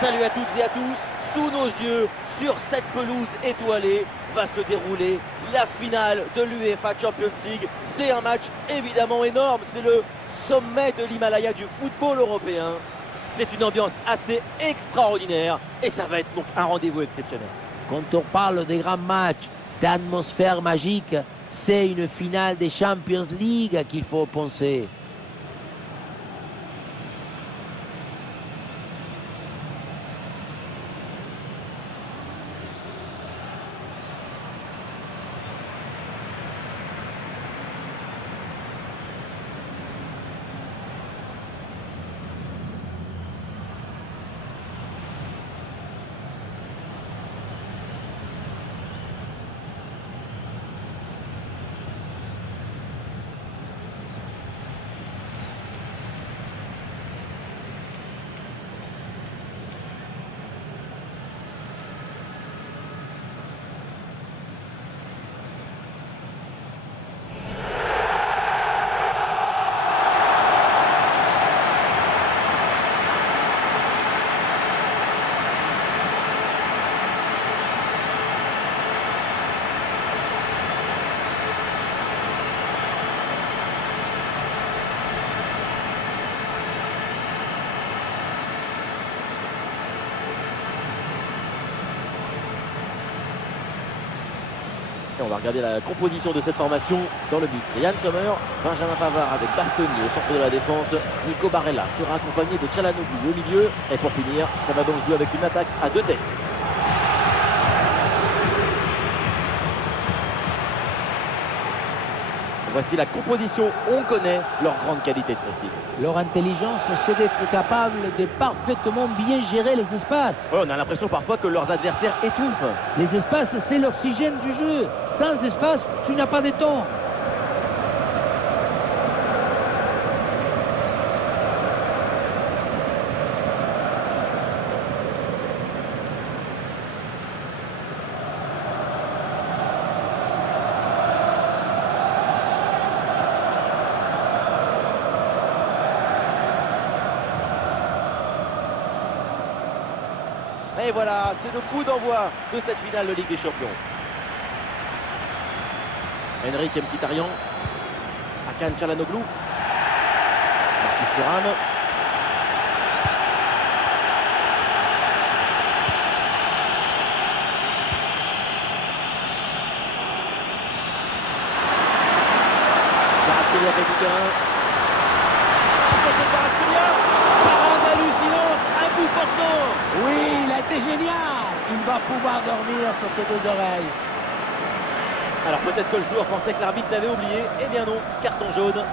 Salut à toutes et à tous, sous nos yeux, sur cette pelouse étoilée, va se dérouler la finale de l'UEFA Champions League. C'est un match évidemment énorme, c'est le sommet de l'Himalaya du football européen. C'est une ambiance assez extraordinaire et ça va être donc un rendez-vous exceptionnel. Quand on parle de grands matchs, d'atmosphère magique, c'est une finale des Champions League qu'il faut penser. Et on va regarder la composition de cette formation dans le but. C'est Yann Sommer, Benjamin Pavard avec Bastoni au centre de la défense. Nico Barella sera accompagné de Çalhanoğlu au milieu. Et pour finir, ça va donc jouer avec une attaque à deux têtes. Voici la composition, on connaît leur grande qualité de pressing. Leur intelligence, c'est d'être capable de parfaitement bien gérer les espaces. Ouais, on a l'impression parfois que leurs adversaires étouffent. Les espaces, c'est l'oxygène du jeu. Sans espace, tu n'as pas de temps. Et voilà, c'est le coup d'envoi de cette finale de Ligue des Champions. Henrik Mkhitaryan, Hakan Çalhanoğlu, Marcus Thuram. Kvaratskhelia fait du terrain. Attention Kvaratskhelia, parade hallucinante, un bout portant. Oui, il a été génial. Il va pouvoir dormir sur ses deux oreilles. Alors peut-être que le joueur pensait que l'arbitre l'avait oublié. Eh bien non, carton jaune.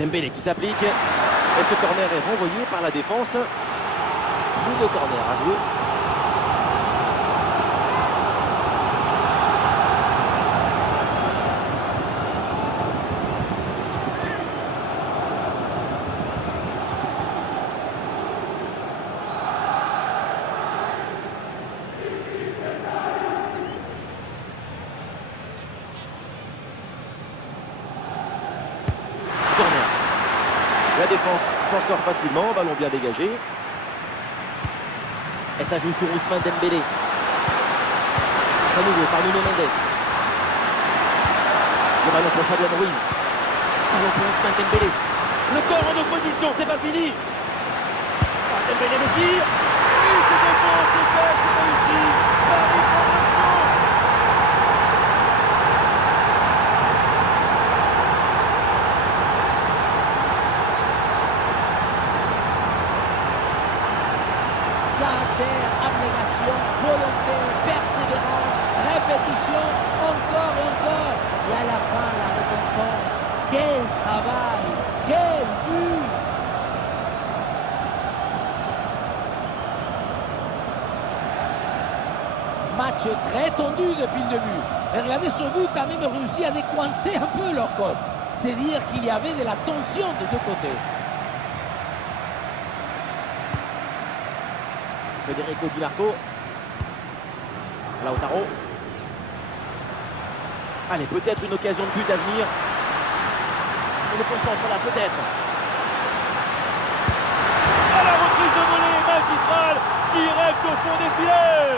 Dembélé qui s'applique. Et ce corner est renvoyé par la défense. Nouveau corner à jouer. Corner. La défense s'en sort facilement, ballon bien dégagé. Et ça joue sur Ousmane Dembélé. Ça nouveau par Nuno Mendes. Le ballon pour Fabian Ruiz. Ballon pour Ousmane Dembélé. Le corps en opposition, c'est pas fini. Dembélé le tire. Oui, c'est bon, c'est fait, c'est réussi. Paris prend l'action. Caractère, abnégation, volonté, persévérance, répétition, encore et encore. Et à la fin, la récompense. Quel travail, quel but! Match très tendu depuis le début. Et regardez, ce but a même réussi à décoincer un peu leur côte. C'est dire qu'il y avait de la tension des deux côtés. Federico Di Marco. Lautaro. Allez, peut-être une occasion de but à venir. Il le concentre là, peut-être. À la reprise de volée magistrale, direct au fond des filets.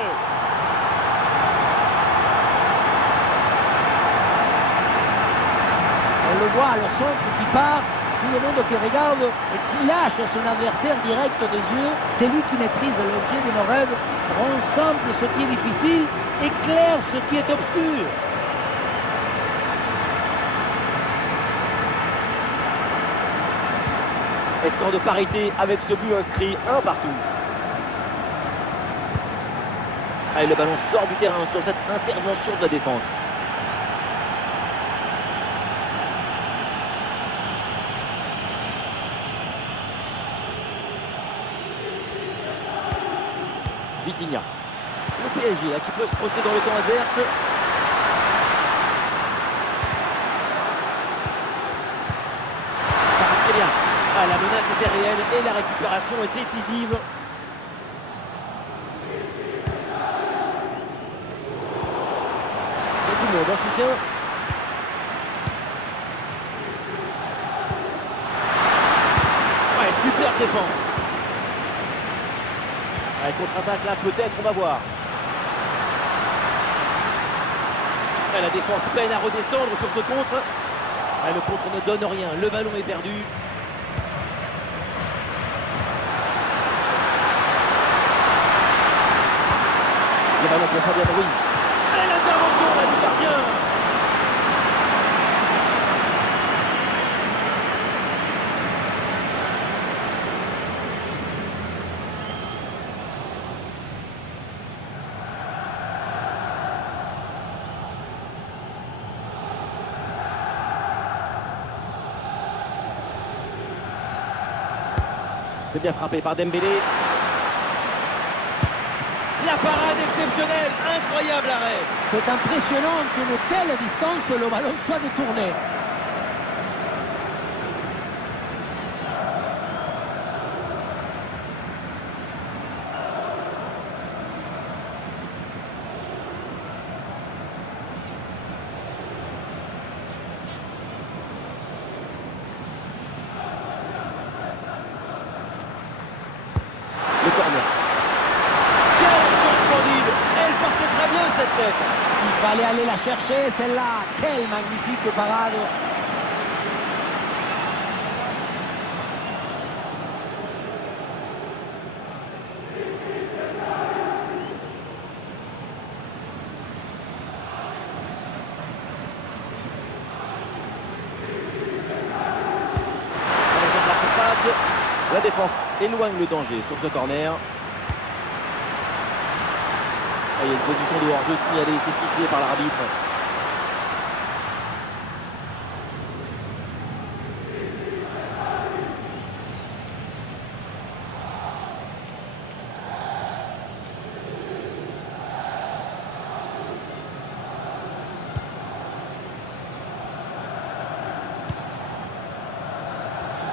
On le voit, le centre qui part, tout le monde qui regarde et qui lâche son adversaire direct des yeux. C'est lui qui maîtrise l'objet de nos rêves, rend simple ce qui est difficile, éclaire ce qui est obscur. Et score de parité avec ce but inscrit, un partout. Allez, le ballon sort du terrain sur cette intervention de la défense. Vitinha. Le PSG là, qui peut se projeter dans le camp adverse. Très bien. Ah, la menace était réelle et la récupération est décisive. Il y a du monde en soutien. Ouais, super défense. Allez, contre-attaque là, peut-être, on va voir. Et la défense peine à redescendre sur ce contre. Et le contre ne donne rien, le ballon est perdu. Le ballon pour Fabien Ruiz. Et l'intervention là, du gardien. C'est bien frappé par Dembélé. La parade exceptionnelle, incroyable arrêt. C'est impressionnant qu'une telle distance, le ballon soit détourné. Le corner. Quelle action splendide. Elle partait très bien cette tête. Il fallait aller la chercher, celle-là. Quelle magnifique parade. Avec la surface, la défense éloigne le danger sur ce corner. Ah, il y a une position de hors-jeu signalée, c'est sifflé par l'arbitre.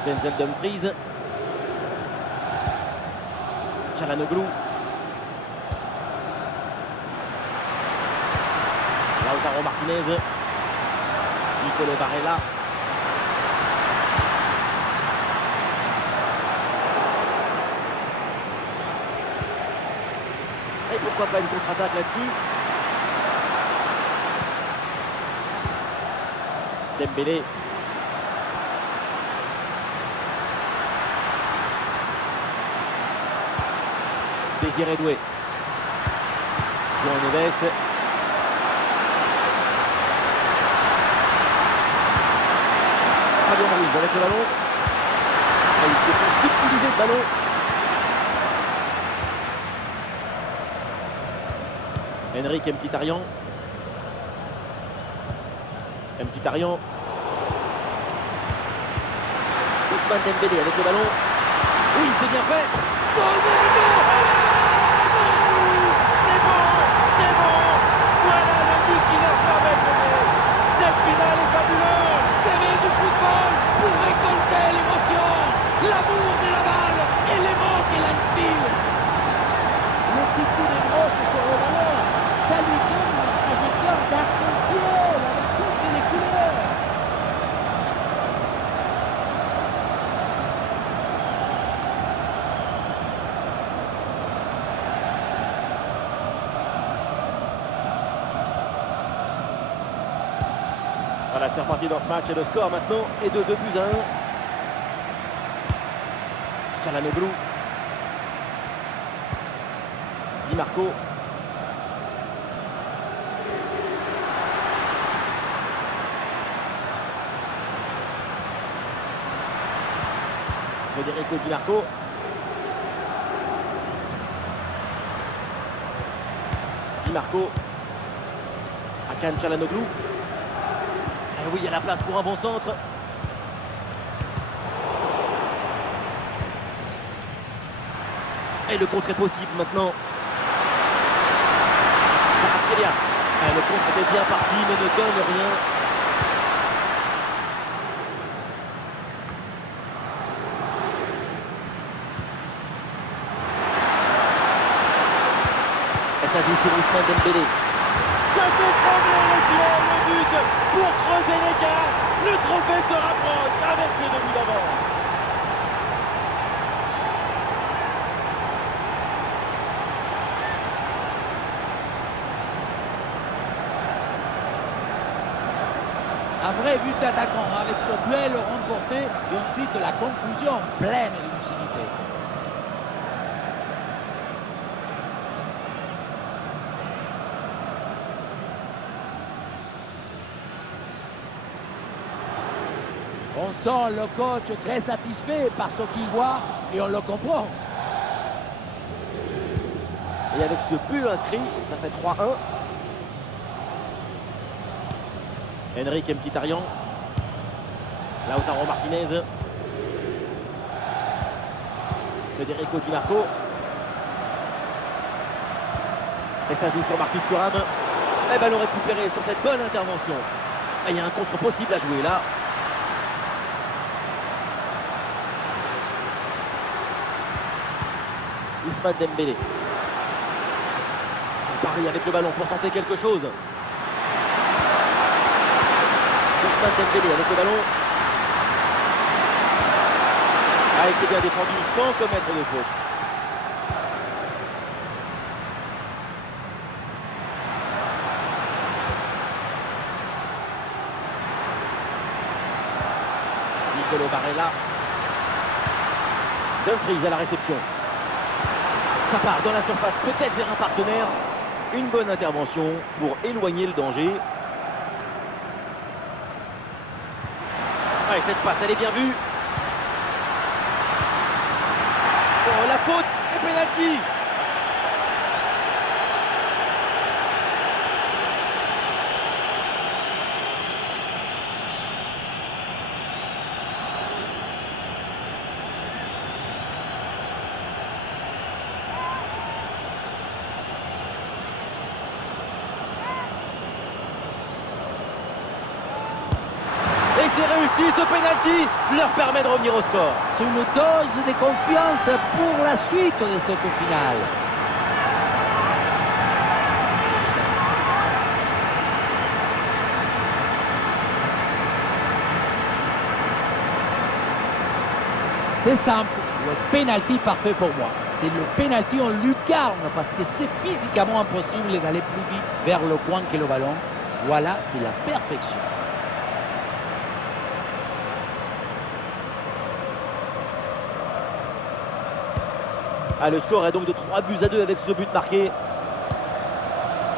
Denzel Dumfries. Çalhanoğlu. Lautaro Martinez. Nicolo Barella. Et pourquoi pas une contre-attaque là-dessus. Dembélé. Désiré Doué. João Neves. Fabien Ruiz avec le ballon. Et ils se font subtiliser le ballon. Henrik Mkhitaryan. Mkhitaryan. Ousmane Dembélé avec le ballon. Oui, c'est bien fait. Goal, goal, goal. C'est bon, c'est bon. Voilà le but qui leur permet de mener. Cette finale est fabuleuse. S'aimer du football pour récolter l'émotion, l'amour de la balle et les mots qui l'inspirent. Voilà, c'est reparti dans ce match et le score maintenant est de 2-1. Çalhanoğlu. Di Marco. Federico Di Marco. Di Marco. Hakan Çalhanoğlu. Et oui, il y a la place pour un bon centre. Et le contre est possible maintenant. Kvaratskhelia. Le contre était bien parti mais ne donne rien. Et ça joue sur Ousmane Dembélé. Ça fait trembler le filet, le but pour creuser l'écart. Le trophée se rapproche avec ses 2 buts d'avance. Un vrai but d'attaquant avec ce duel remporté et ensuite la conclusion pleine de lucidité. On sent le coach très satisfait par ce qu'il voit et on le comprend. Et avec ce but inscrit, ça fait 3-1. Henrique Mkhitaryan. Lautaro Martinez. Federico Di Marco. Et ça joue sur Marcus Thuram. Et ballon récupéré sur cette bonne intervention. Et il y a un contre possible à jouer là. Ousmane Dembélé. Paris avec le ballon pour tenter quelque chose. Ousmane Dembélé avec le ballon. Ah, il s'est bien défendu sans commettre de faute. Nicolo Barella. Dumfries à la réception. Ça part dans la surface, peut-être vers un partenaire. Une bonne intervention pour éloigner le danger. Ouais, cette passe, elle est bien vue. Oh, la faute et pénalty. Et c'est réussi, ce pénalty leur permet de revenir au score. C'est une dose de confiance pour la suite de cette finale. C'est simple, le pénalty parfait pour moi. C'est le pénalty en lucarne parce que c'est physiquement impossible d'aller plus vite vers le coin que le ballon. Voilà, c'est la perfection. Ah, le score est donc de 3-2 avec ce but marqué.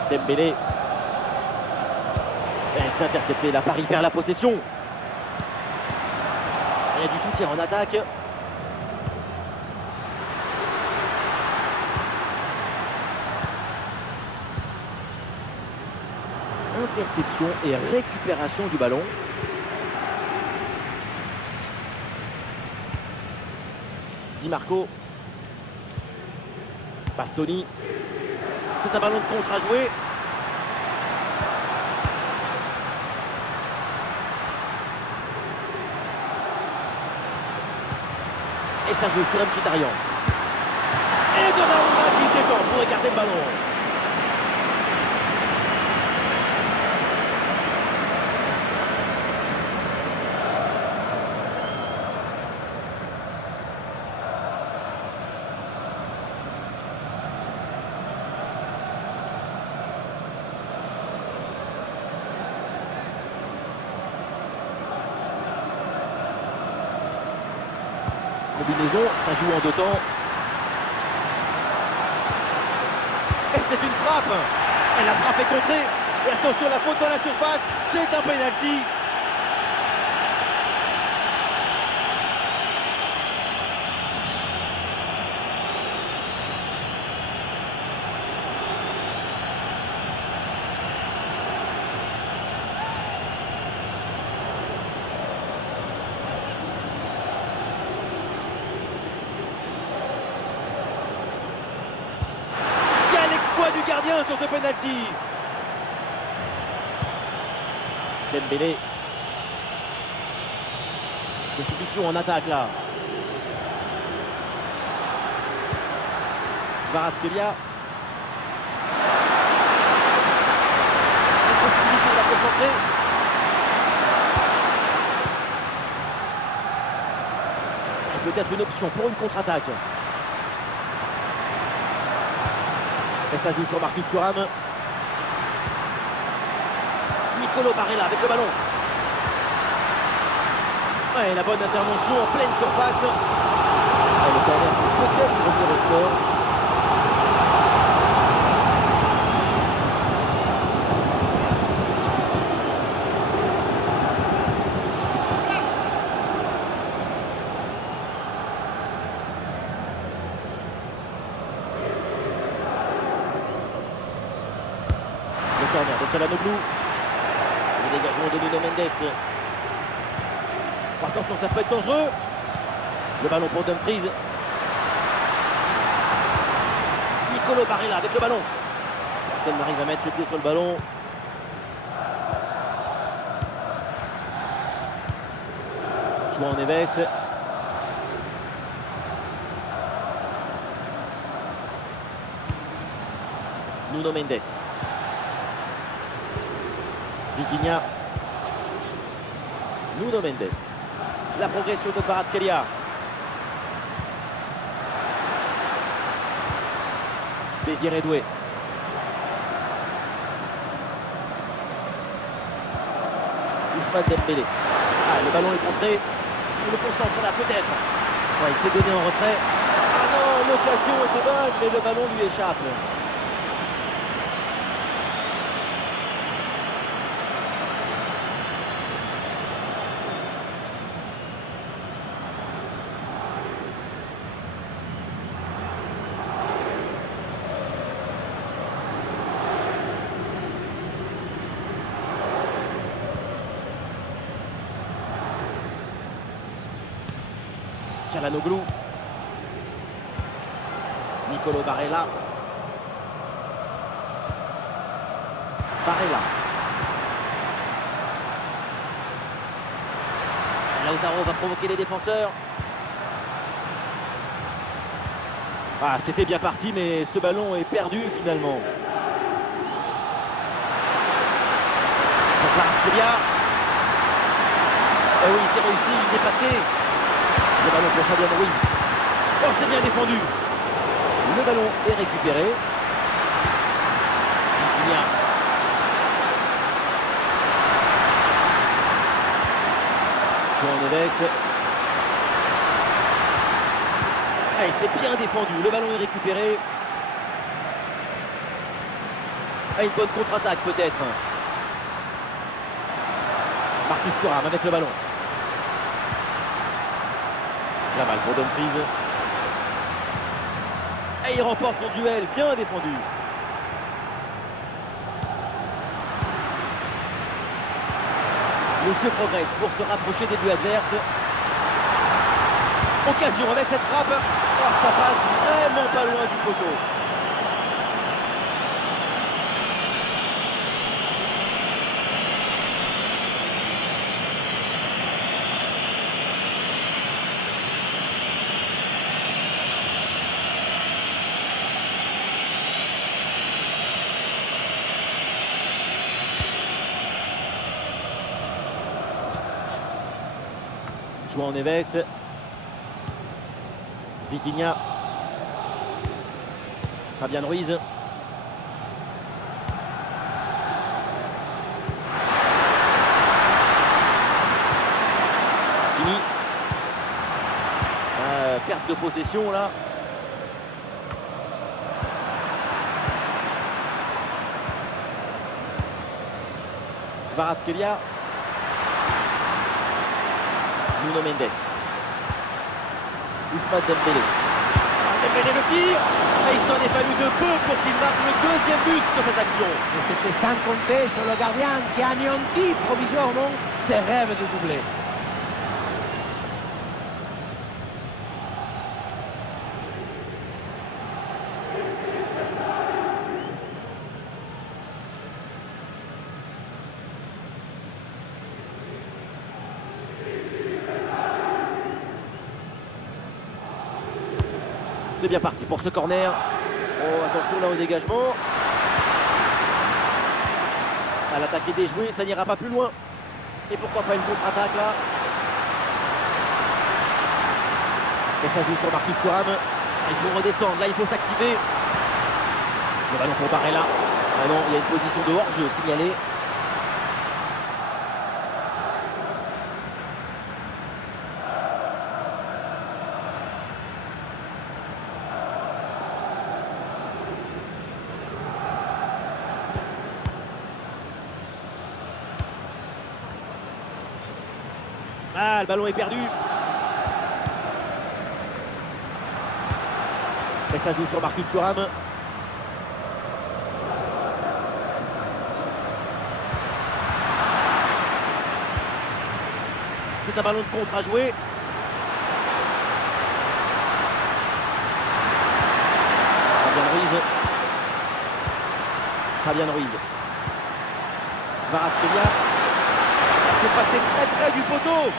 Dembélé. Et c'est intercepté, la Paris perd la possession. Il y a du soutien en attaque. Interception et récupération du ballon. Di Marco. Bastoni. C'est un ballon de contre à jouer. Et ça joue sur Mkhitaryan. Et Donnarumma qui se détend pour écarter le ballon. combinaison, ça joue en deux temps. Et c'est une frappe. Et la frappe est contrée. Et attention, la faute dans la surface, c'est un penalty. Du gardien sur ce penalty. Dembélé. Des solutions en attaque là. Kvaratskhelia. Une possibilité de la concentrer. Peut-être une option pour une contre-attaque. Et ça joue sur Marcus Thuram. Nicolo Barella avec le ballon. Ouais, la bonne intervention en pleine surface. Et le corner peut peut-être revenir au score. Corner de Çalhanoğlu. Le dégagement de Nuno Mendes. Attention, ça peut être dangereux. Le ballon pour Dumfries. Nicolo Barella avec le ballon. Personne n'arrive à mettre le pied sur le ballon. João Neves. Nuno Mendes. Vitinha. Nuno Mendes. La progression de Kvaratskhelia. Désiré Doué. Ousmane Dembélé. Ah, le ballon est contré. Il le concentre là peut-être. Ouais, il s'est donné en retrait. Ah non, l'occasion était bonne, mais le ballon lui échappe. Çalhanoğlu. Nicolo Barella. Barella. Lautaro va provoquer les défenseurs. Ah, c'était bien parti, mais ce ballon est perdu finalement. Kvaratskhelia. Et oui, c'est réussi, il est passé. Le ballon pour Fabian Ruiz. Oh, c'est bien défendu. Le ballon est récupéré. Vitinha. João Neves. Et c'est bien défendu. Le ballon est récupéré. Ah, une bonne contre-attaque peut-être. Marcus Thuram avec le ballon. La balle pour Dumfries. Et il remporte son duel, bien défendu. Le jeu progresse pour se rapprocher des buts adverses. Occasion avec cette frappe. Oh, ça passe vraiment pas loin du poteau. João Neves. Vitinha. Fabian Ruiz. Hakimi. perte de possession là. Kvaratskhelia. Nuno Mendes. Ousmane Dembélé. Dembélé le tir. Et il s'en est fallu de peu pour qu'il marque le deuxième but sur cette action. Et c'était sans compter sur le gardien qui a anéanti provisoirement ses rêves de doubler. C'est bien parti pour ce corner. Oh, attention là au dégagement. À l'attaque est déjouée, ça n'ira pas plus loin. Et pourquoi pas une contre-attaque là. Et ça joue sur Marcus Thuram. Il faut redescendre, là il faut s'activer. Le ballon pour Barella. Ah non, il y a une position de hors-jeu signalée. Ah, le ballon est perdu. Et ça joue sur Marcus Thuram. C'est un ballon de contre à jouer. Fabian Ruiz. Kvaratskhelia. C'est passé très près du poteau.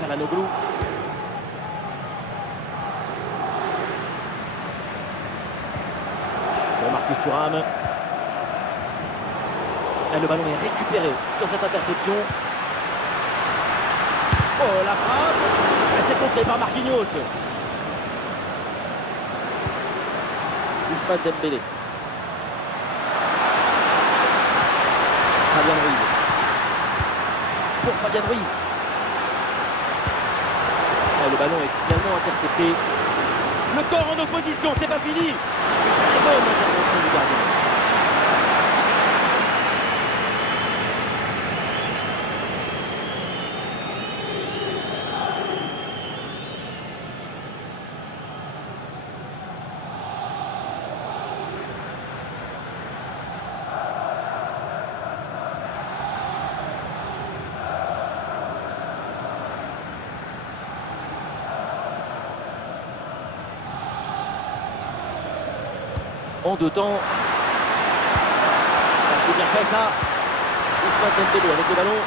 Çalhanoğlu. Marcus Thuram. Et le ballon est récupéré sur cette interception. Oh, la frappe. Et c'est contré par Marquinhos. Ousmane Dembélé. Fabian Ruiz. Pour Fabian Ruiz. Et le ballon est finalement intercepté. Le corps en opposition, c'est pas fini. Une très bonne intervention du gardien. En deux temps. C'est bien fait ça. Ousmane Dembélé avec le ballon.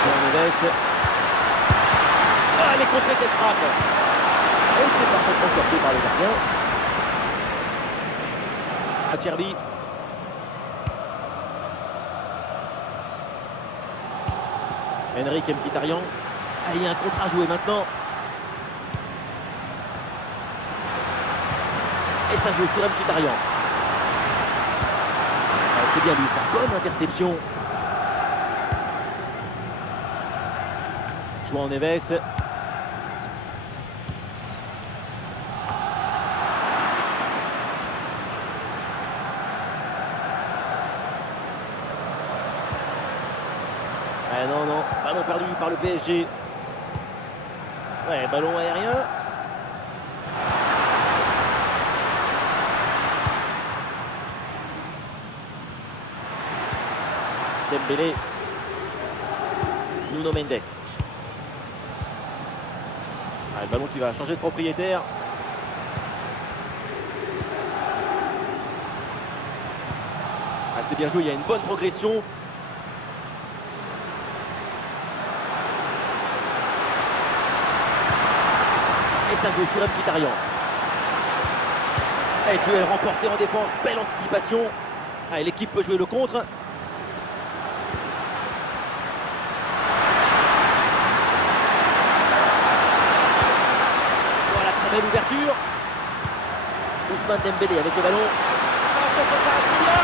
João Neves. Ah, elle est contrée cette frappe. Et c'est parfaitement capté par le gardien. Acerbi. Henrique Mkhitaryan. Ah, il y a un contre à jouer maintenant. Et ça joue sur Mkhitaryan. Ah, c'est bien lui, sa bonne interception. João Neves. Ah non, non, ballon perdu par le PSG. Ouais, ballon aérien. Dembélé. Nuno Mendes. Ah, le ballon qui va changer de propriétaire. Ah, c'est bien joué, il y a une bonne progression. Et Et ça joue sur Mkhitaryan. Et duel remporté en défense, belle anticipation. Allez, l'équipe peut jouer le contre. Voilà, très belle ouverture. Ousmane Dembélé avec le ballon. Attention, Kvaratskhelia.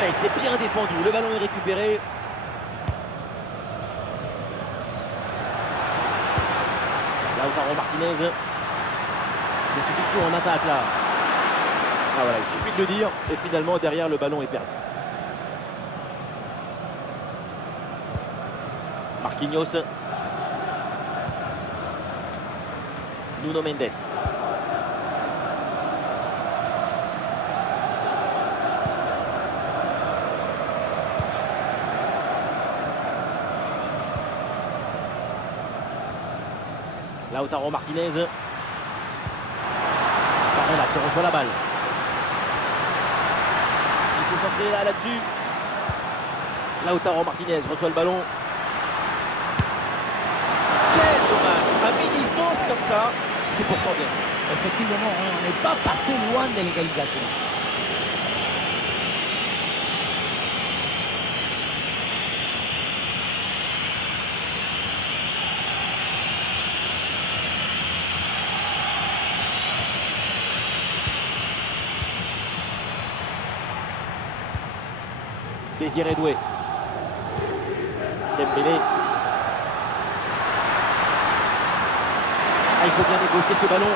Allez, c'est bien défendu, le ballon est récupéré. Lautaro Martinez. Des solutions en attaque là. Ah voilà, il suffit de le dire. Et finalement, derrière, le ballon est perdu. Marquinhos. Nuno Mendes. Lautaro Martinez. Barella qui reçoit la balle. Il faut s'entrer là-dessus. Lautaro Martinez reçoit le ballon. Quel dommage. À mi-distance comme ça, c'est pourtant bien. Effectivement, on n'est pas passé loin de l'égalisation. Désiré Doué. Dembélé. Ah, il faut bien négocier ce ballon.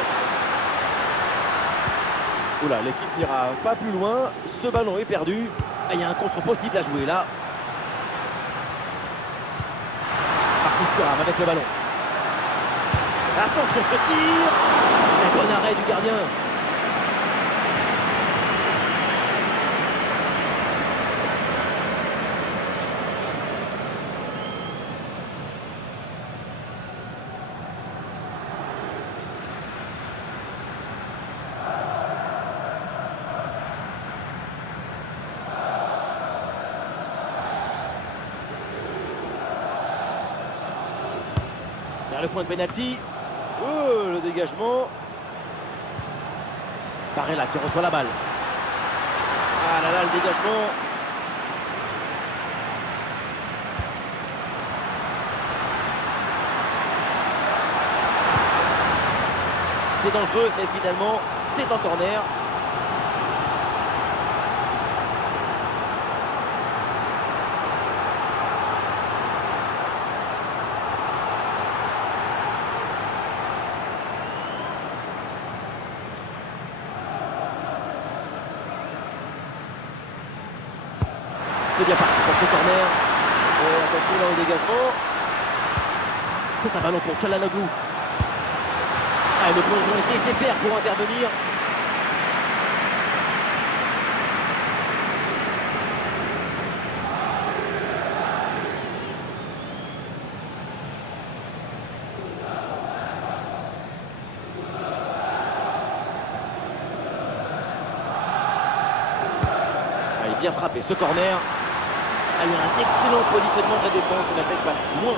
Oula, l'équipe n'ira pas plus loin. Ce ballon est perdu. Ah, il y a un contre possible à jouer là. Marcus Thuram avec le ballon. Attention ce tir. Un bon arrêt du gardien. Vers le point de pénalty. Oh, le dégagement. Barella qui reçoit la balle. Ah là là, le dégagement. C'est dangereux, mais finalement, c'est en corner. C'est bien parti pour ce corner. Oh, attention là au dégagement. C'est un ballon pour Çalhanoğlu. Ah, le plongeon est nécessaire pour intervenir. Ah, il est bien frappé ce corner. Ah, il y a un excellent positionnement de la défense et la tête passe loin.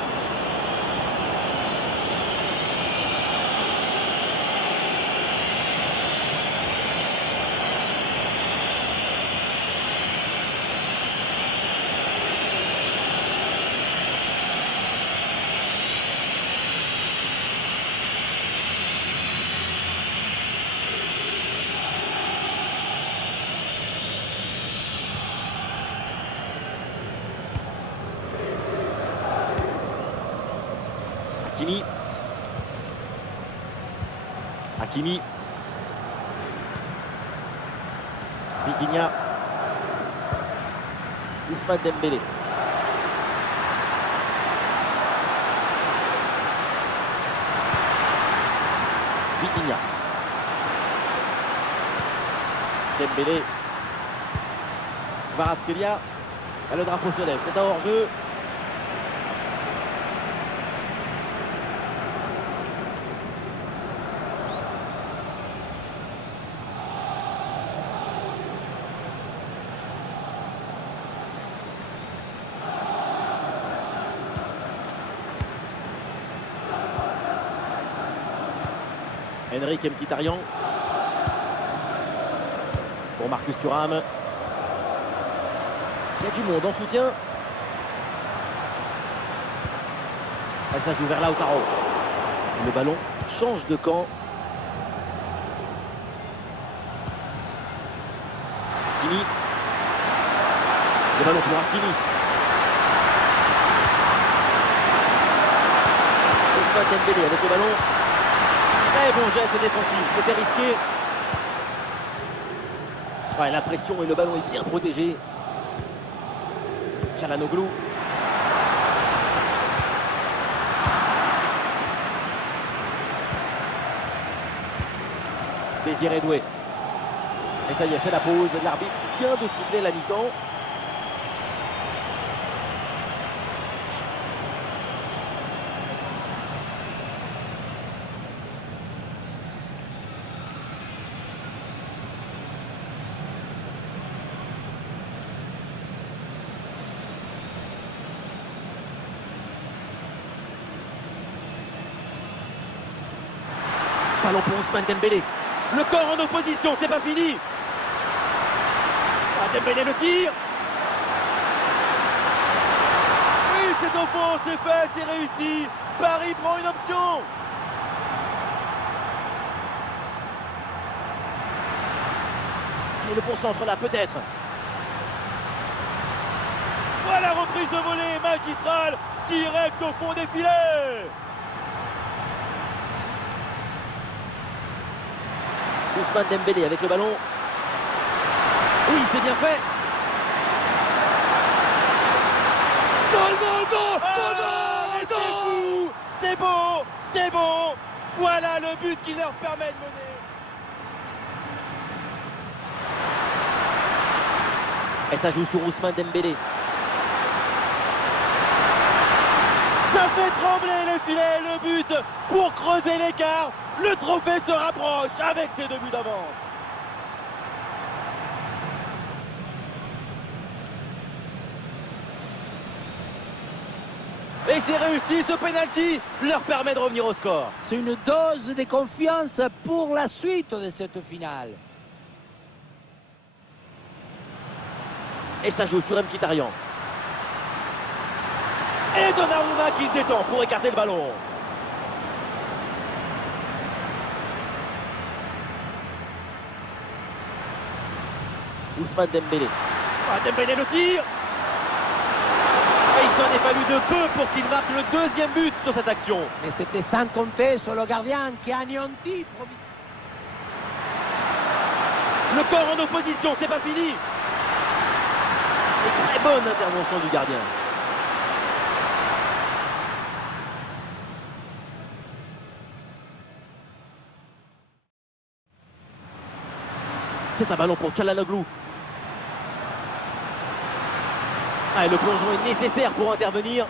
Hakimi. Hakimi. Vitinha. Ousmane Dembélé. Vitinha. Dembélé. Kvaratskhelia. Le drapeau se lève, c'est un hors-jeu. Henrik Mkhitaryan. Pour Marcus Thuram. Il y a du monde en soutien. Et ça joue vers Lautaro. Le ballon change de camp. Hakimi. Le ballon pour Hakimi. Ousmane Dembélé avec le ballon. Très bon jet défensif. C'était risqué. Ouais, la pression et le ballon est bien protégé. Çalhanoğlu. Désiré Doué. Et ça y est, c'est la pause. L'arbitre vient de siffler la mi-temps. Ballon pour Ousmane Dembélé. Le corps en opposition, c'est pas fini. Ah, Dembélé le tire. Oui, c'est au fond, c'est fait, c'est réussi. Paris prend une option. Et le bon centre là, peut-être. Voilà, reprise de volée magistrale, direct au fond des filets. Ousmane Dembélé avec le ballon. Oui, c'est bien fait. Goal, goal, goal, goal, c'est fou. C'est beau, c'est bon. Voilà le but qui leur permet de mener. Et ça joue sur Ousmane Dembélé. Ça fait trembler les filets, le but pour creuser l'écart. Le trophée se rapproche avec ses 2 buts d'avance. Et c'est réussi, ce penalty leur permet de revenir au score. C'est une dose de confiance pour la suite de cette finale. Et ça joue sur Mkhitaryan. Et Donnarumma qui se détend pour écarter le ballon. Ousmane Dembélé. Ah, Dembélé le tire. Et il s'en est fallu de peu pour qu'il marque le 2e but sur cette action. Mais c'était sans compter sur le gardien qui a anéanti. Le corps en opposition, c'est pas fini. Et très bonne intervention du gardien. C'est un ballon pour Çalhanoğlu. Ah, et le plongeon est nécessaire pour intervenir.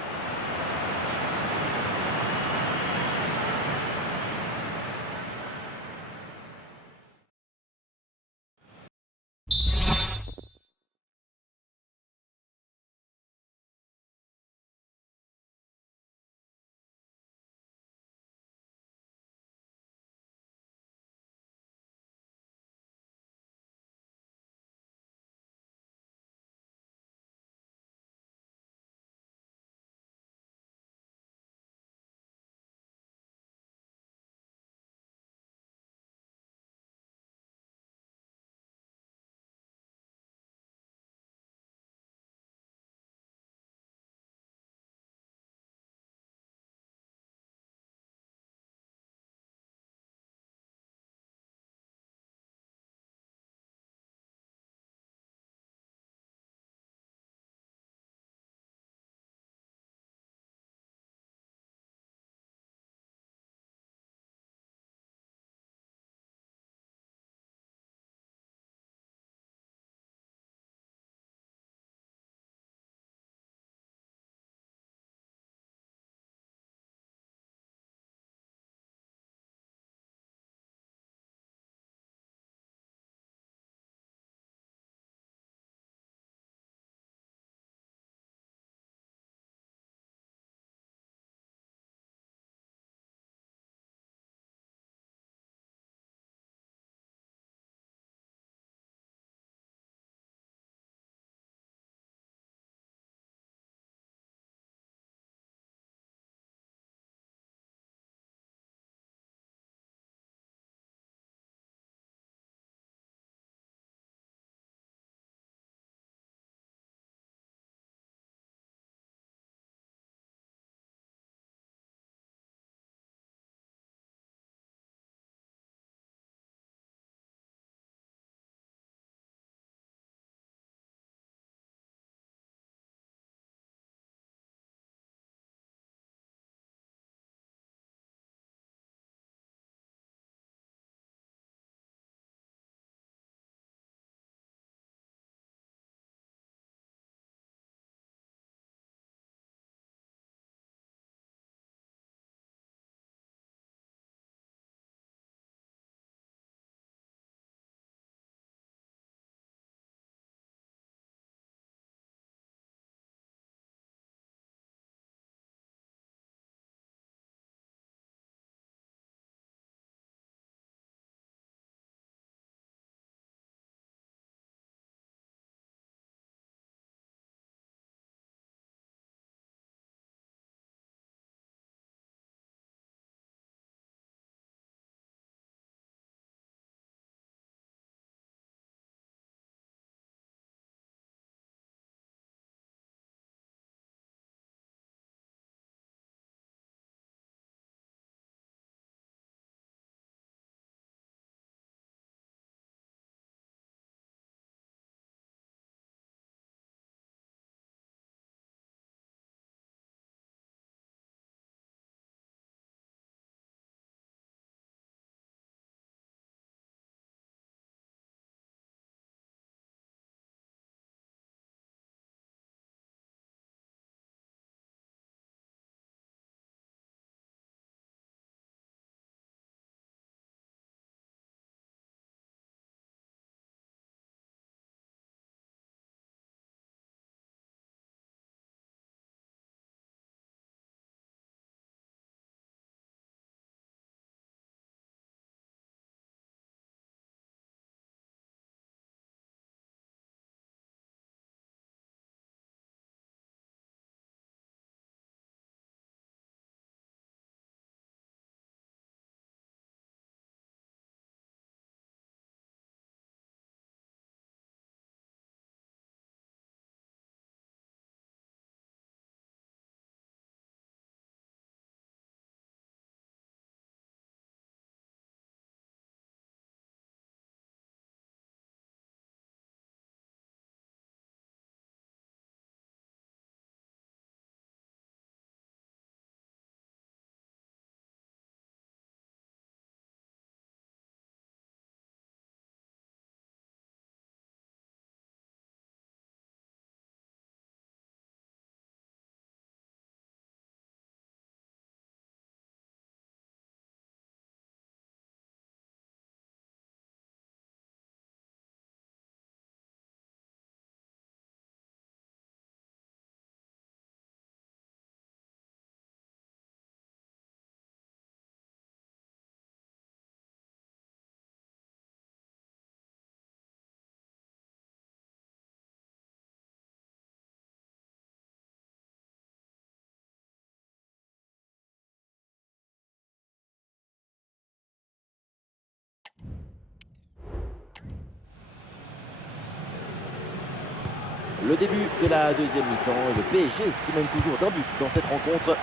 Le début de la deuxième mi-temps et le PSG qui mène toujours d'un but dans cette rencontre.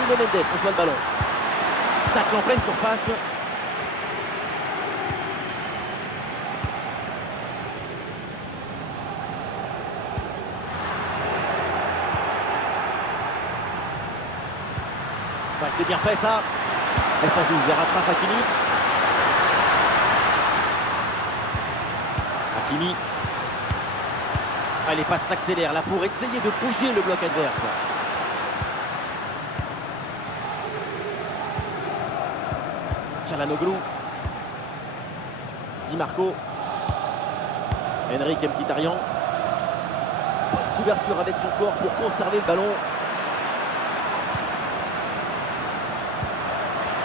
Nuno Mendes reçoit le ballon. Tacle en pleine surface. Ouais, c'est bien fait ça. Et ça joue vers Achraf Hakimi. Hakimi. Ah, les passes s'accélèrent là pour essayer de bouger le bloc adverse. Çalhanoğlu. Di Marco. Henrik Mkhitaryan. Bonne couverture avec son corps pour conserver le ballon.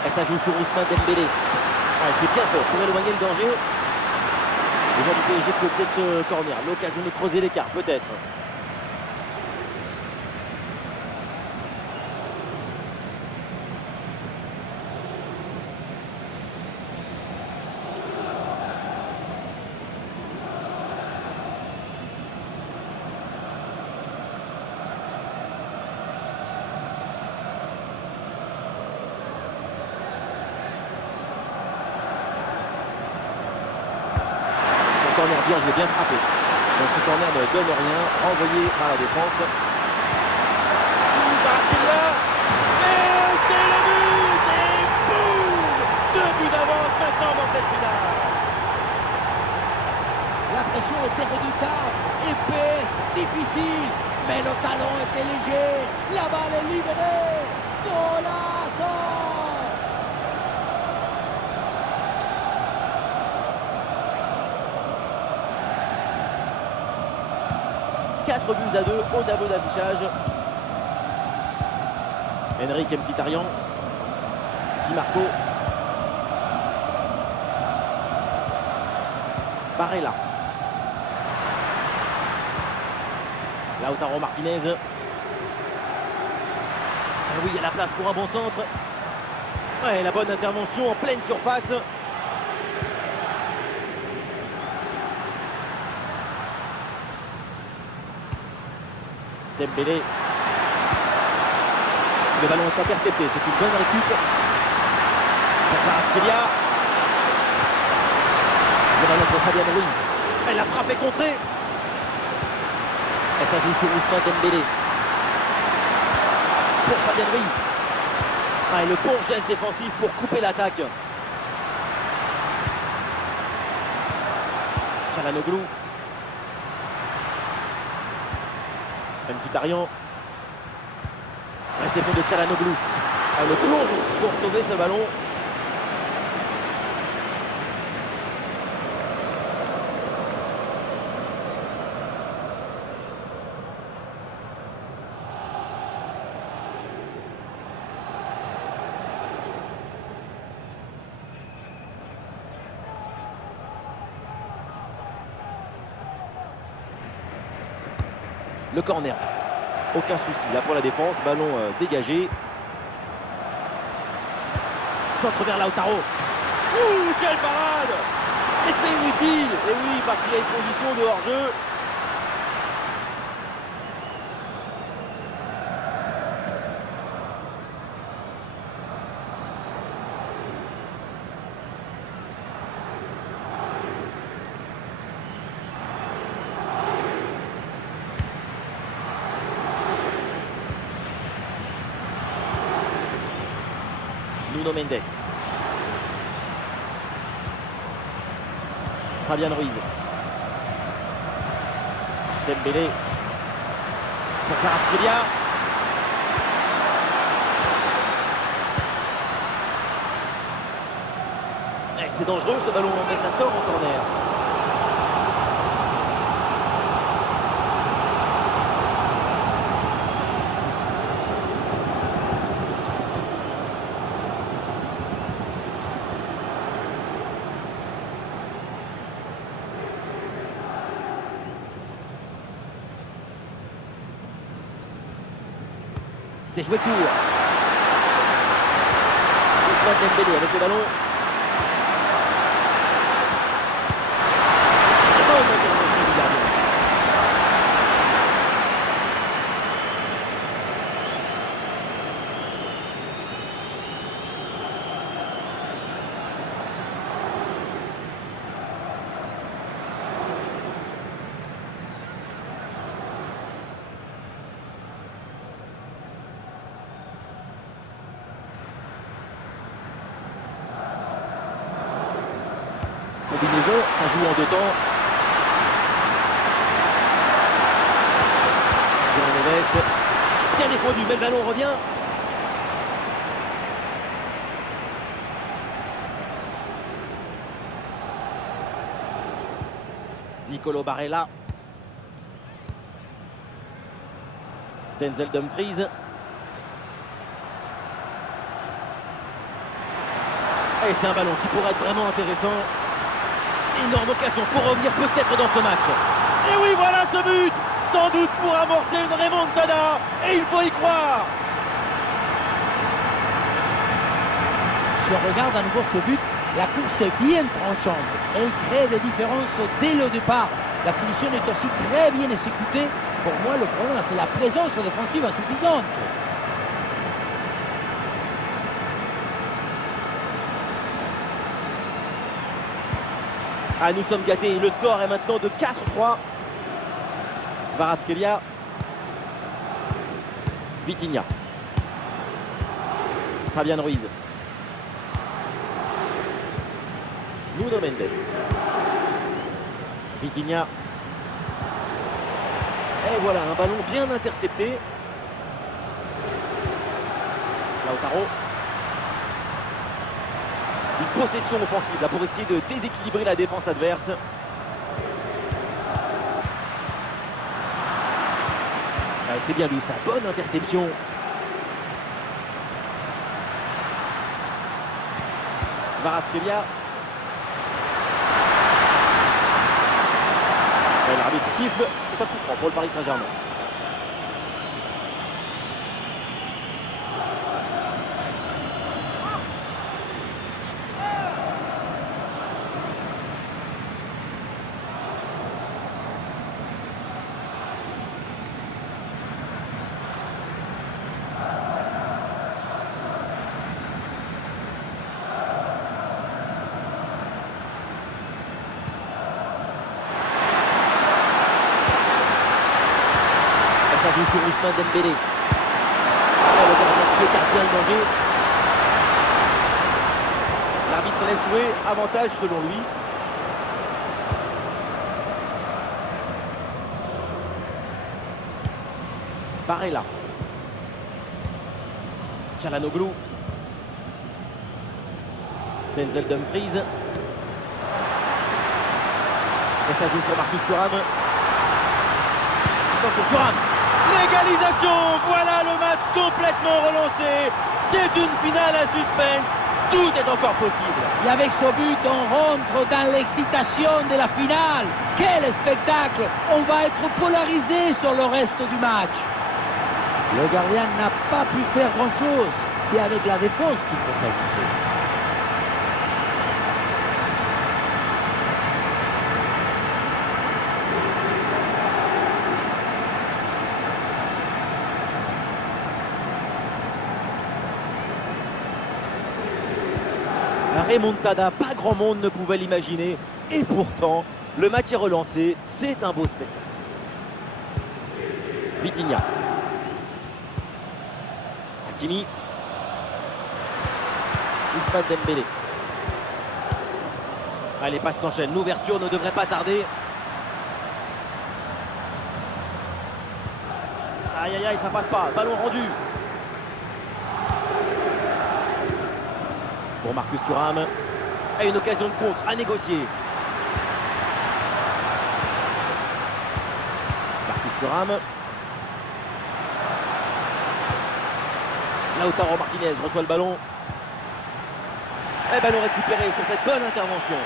Et ça joue sur Ousmane Dembélé. Ouais, c'est bien fait pour éloigner le danger. Les joueurs du PSG qui obtiennent ce corner. L'occasion de creuser l'écart, peut-être. Corner bien joué, bien frappé. Donc ce corner ne donne rien, renvoyé par la défense. Et c'est le but! Et boum! 2 buts d'avance maintenant dans cette finale. La pression était redoutable, épaisse, difficile, mais le talon était léger. La balle est libérée. Golazo! 4 buts à 2 au tableau d'affichage. Henrik Mkhitaryan. Di Marco. Barella. Lautaro Martinez. Ah oui, il y a la place pour un bon centre. Ouais, la bonne intervention en pleine surface. Dembélé. Le ballon est intercepté, c'est une bonne récup. Pour Kvaratskhelia. Le ballon pour Fabian Ruiz. Et la frappe est contrée. Et ça joue sur Ousmane Dembélé. Pour Fabian Ruiz. Ah, et le bon geste défensif pour couper l'attaque. Çalhanoğlu. Mkhitaryan. Réception de Çalhanoğlu. Le plonge pour sauver ce ballon. Le corner. Aucun souci là pour la défense. Ballon dégagé. Centre vers Lautaro. Ouh, quelle parade! Et c'est inutile. Et oui, parce qu'il y a une position de hors-jeu. Nuno Mendes. Fabian Ruiz. Dembélé. Pour Kvaratskhelia. C'est dangereux ce ballon, mais ça sort en corner. C'est joué court. Ousmane Dembélé avec le ballon. Très bonne intervention du gardien. Combinaison, ça joue en deux temps. João Neves, bien défendu, mais le ballon revient. Nicolo Barella. Denzel Dumfries. Et c'est un ballon qui pourrait être vraiment intéressant. Énorme occasion pour revenir peut-être dans ce match. Et oui, voilà ce but, sans doute pour amorcer une remontada. Et il faut y croire. Si on regarde à nouveau ce but, la course est bien tranchante. Elle crée des différences dès le départ. La finition est aussi très bien exécutée. Pour moi, le problème, c'est la présence défensive insuffisante. Ah, nous sommes gâtés. Le score est maintenant de 4-3. Kvaratskhelia. Vitinha. Fabian Ruiz. Nuno Mendes. Vitinha. Et voilà, un ballon bien intercepté. Lautaro. Une possession offensive là, pour essayer de déséquilibrer la défense adverse. C'est bien lui, sa bonne interception. Kvaratskhelia. L'arbitre siffle, c'est un coup franc pour le Paris Saint-Germain. Ça joue sur Ousmane Dembélé. Le gardien qui écarte bien le danger. L'arbitre laisse jouer, avantage selon lui. Barella. Çalhanoğlu. Denzel Dumfries. Et ça joue sur Marcus Thuram. Attention, Thuram. L'égalisation, voilà le match complètement relancé. C'est une finale à suspense, tout est encore possible. Et avec ce but, on rentre dans l'excitation de la finale. Quel spectacle! On va être polarisé sur le reste du match. Le gardien n'a pas pu faire grand-chose. C'est avec la défense qu'il faut s'ajuster. La remontada, pas grand monde ne pouvait l'imaginer. Et pourtant, le match est relancé. C'est un beau spectacle. Vitinha. Hakimi. Ousmane Dembélé. Allez, passe s'enchaîne. L'ouverture ne devrait pas tarder. Aïe, aïe, aïe, ça passe pas. Ballon rendu. Pour Marcus Thuram. Et une occasion de contre à négocier. Marcus Thuram. Lautaro Martinez reçoit le ballon. Et ballon récupéré sur cette bonne intervention.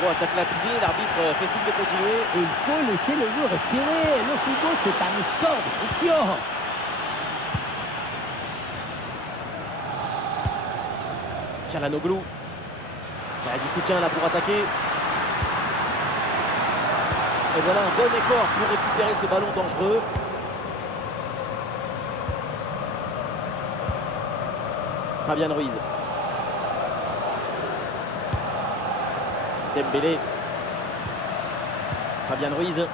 Bon, attaque l'appuyé, l'arbitre fait signe de continuer. Et il faut laisser le jeu respirer. Le football, c'est un sport de friction. Çalhanoğlu. Il y a du soutien là pour attaquer. Et voilà un bon effort pour récupérer ce ballon dangereux. Fabian Ruiz. Dembélé. Fabian Ruiz.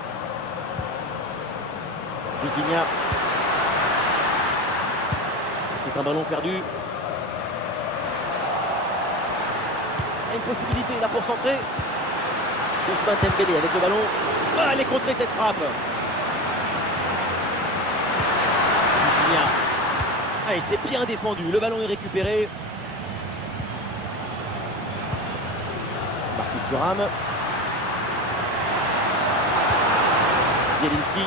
Vitinha. C'est un ballon perdu. Il y a une possibilité là pour centrer. Ousmane Dembélé avec le ballon. Ah, elle est contrée cette frappe. Vitinha. Ah, et c'est bien défendu. Le ballon est récupéré. Marcus Thuram. Zielinski.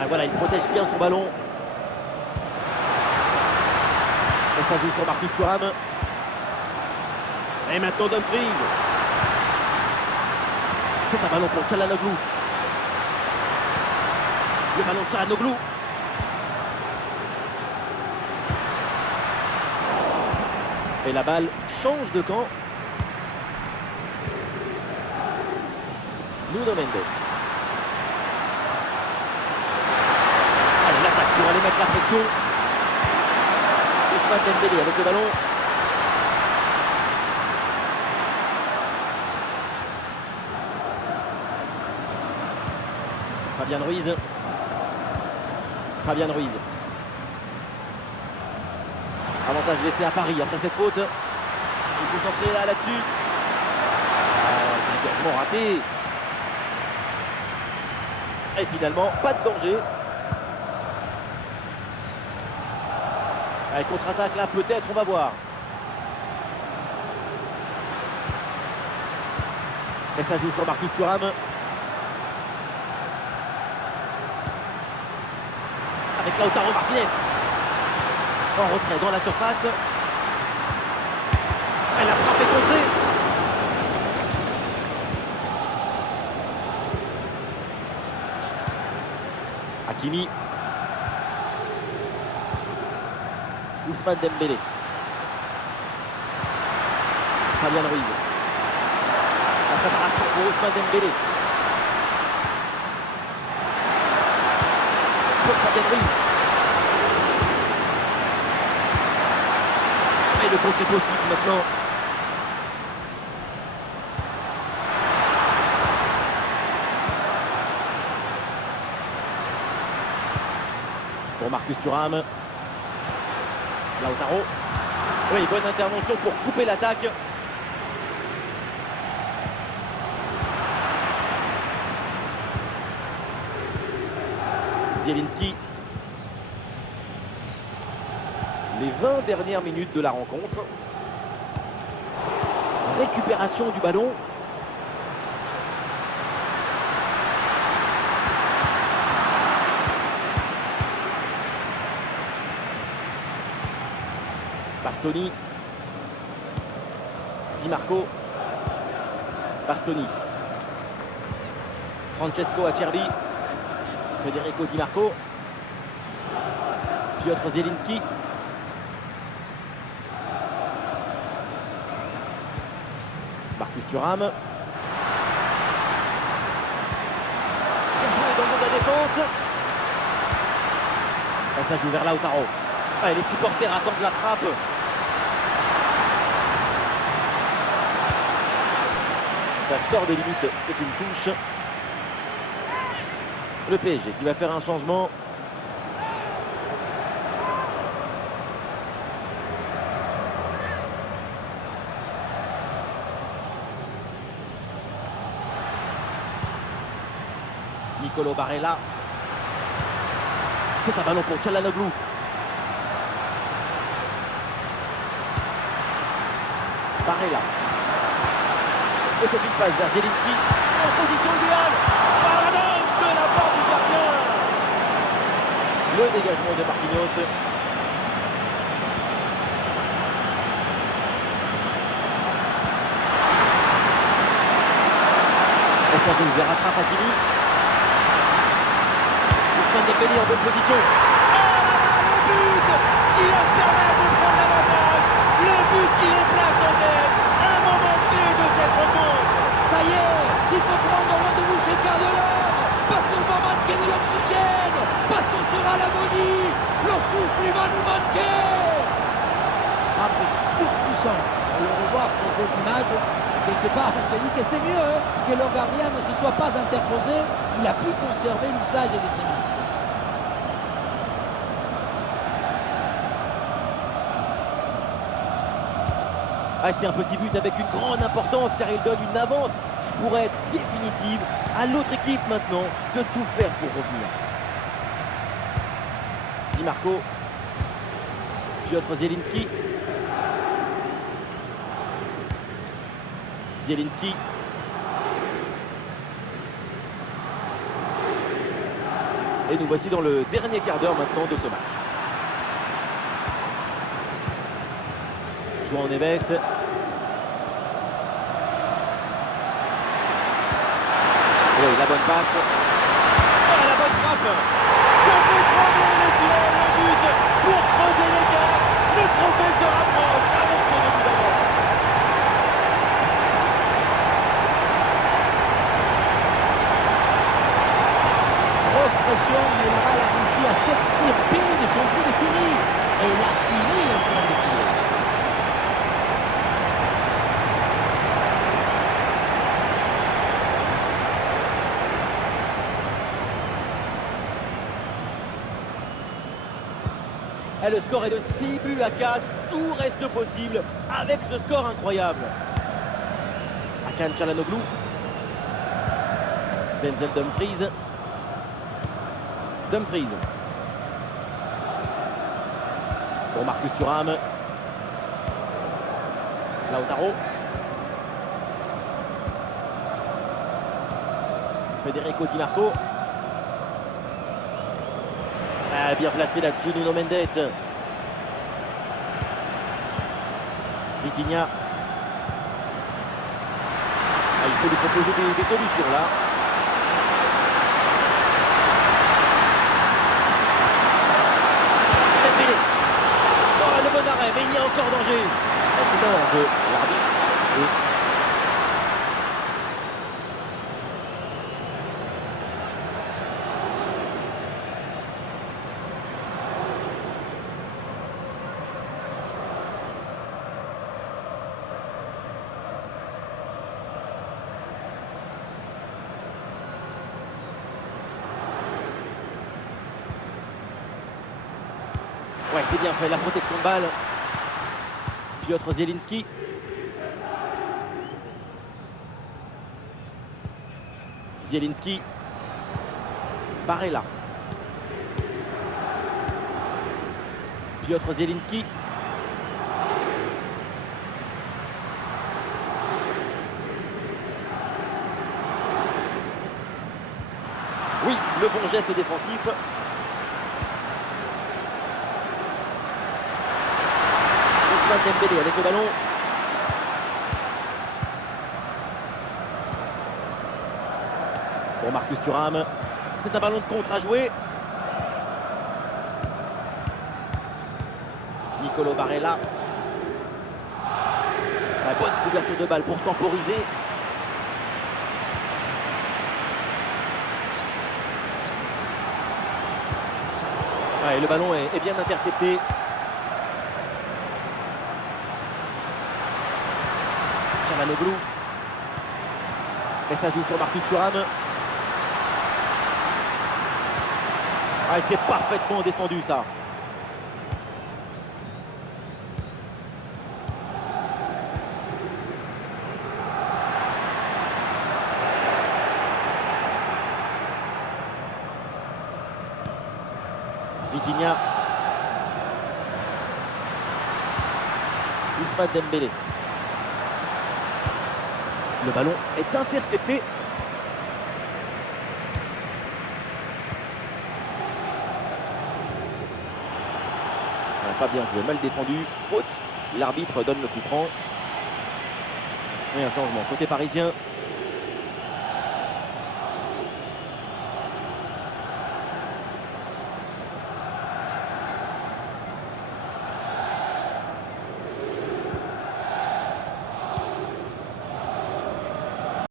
Ah, voilà, il protège bien son ballon. Et ça joue sur Marcus Thuram. Et maintenant Dumfries. C'est un ballon pour Çalhanoğlu. Le ballon de Çalhanoğlu. Et la balle change de camp. Nuno Mendes. Allez, l'attaque pour aller mettre la pression. Ousmane Dembélé avec le ballon. Fabian Ruiz. Fabian Ruiz. Avantage laissé à Paris après cette faute. Il faut s'entrer là-dessus. Dégagement raté. Et finalement, pas de danger. Allez, contre-attaque là, peut-être, on va voir. Et ça joue sur Marcus Thuram. Avec Lautaro Martinez. En retrait dans la surface. Et la frappe est contrée. Hakimi. Ousmane Dembélé. Fabian Ruiz. La préparation pour Ousmane Dembélé. Pour Fabian Ruiz. Et le contre est possible maintenant. Pour Marcus Thuram. Lautaro. Oui, bonne intervention pour couper l'attaque. Zielinski. Les 20 dernières minutes de la rencontre. Récupération du ballon. Bastoni. Di Marco. Bastoni. Francesco Acerbi. Federico Di Marco. Piotr Zielinski. Marcus Thuram. Qui a joué dans le dos de la défense. Et ça joue vers Lautaro. Ah, et les supporters attendent la frappe. Ça sort des limites, c'est une touche. Le PSG qui va faire un changement. Nicolo Barella. C'est un ballon pour Çalhanoğlu. Barella. Et c'est une passe vers Zielinski. En position idéale. Paradone de la part du gardien. Le dégagement de Marquinhos. joue vers Achraf Hakimi. Ousmane Dembélé en bonne position. Oh là là, le but qui leur permet de prendre l'avantage. Le but qui les place en tête. Un moment clé de cette rencontre. Ça y est, il faut prendre rendez-vous chez Cardiologue, parce qu'on va manquer de l'oxygène, parce qu'on sera à l'agonie. Le souffle il va nous manquer. Frappe surpuissant. On le revoit sur ces images. Quelque part, on se dit que c'est mieux que le gardien ne se soit pas interposé. Il a pu conserver l'usage de ses mains. Ah, c'est un petit but avec une grande importance car il donne une avance qui pourrait être définitive. À l'autre équipe maintenant de tout faire pour revenir. Di Marco. Piotr Zielinski. Zielinski. Et nous voici dans le dernier quart d'heure maintenant de ce match. João Neves. Oui, la bonne passe. Oh, la bonne frappe. Ça fait trembler les filets, le but pour creuser l'écart. Le trophée se rapproche avec ce début d'avance. Grosse pression, mais le Real a réussi à s'extirper de son coup de souris. Et il a fini au fond du filet. Et le score est de 6 buts à 4. Tout reste possible avec ce score incroyable. Hakan Çalhanoğlu. Denzel Dumfries. Dumfries. Pour Marcus Thuram. Lautaro. Federico Di Marco. Ah, bien placé là-dessus, Nuno Mendes. Vitinha. Ah, il faut lui proposer des solutions là. Dembélé. Oh, le bon arrêt, mais il y a encore danger. Ah, c'est un hors-jeu. L'arbitre a sifflé. Ouais, c'est bien fait, la protection de balle. Piotr Zielinski. Zielinski. Barella. Piotr Zielinski. Oui, le bon geste défensif. Ousmane Dembélé avec le ballon. Pour Marcus Thuram. C'est un ballon de contre à jouer. Nicolo Barella. La bonne couverture de balle pour temporiser. Ouais, le ballon est bien intercepté. Çalhanoğlu. Et ça joue sur Marcus Thuram. Ah, c'est parfaitement défendu ça. Vitinha. Ousmane Dembélé. Le ballon est intercepté. Pas bien joué, mal défendu. Faute. L'arbitre donne le coup franc. Et un changement côté parisien.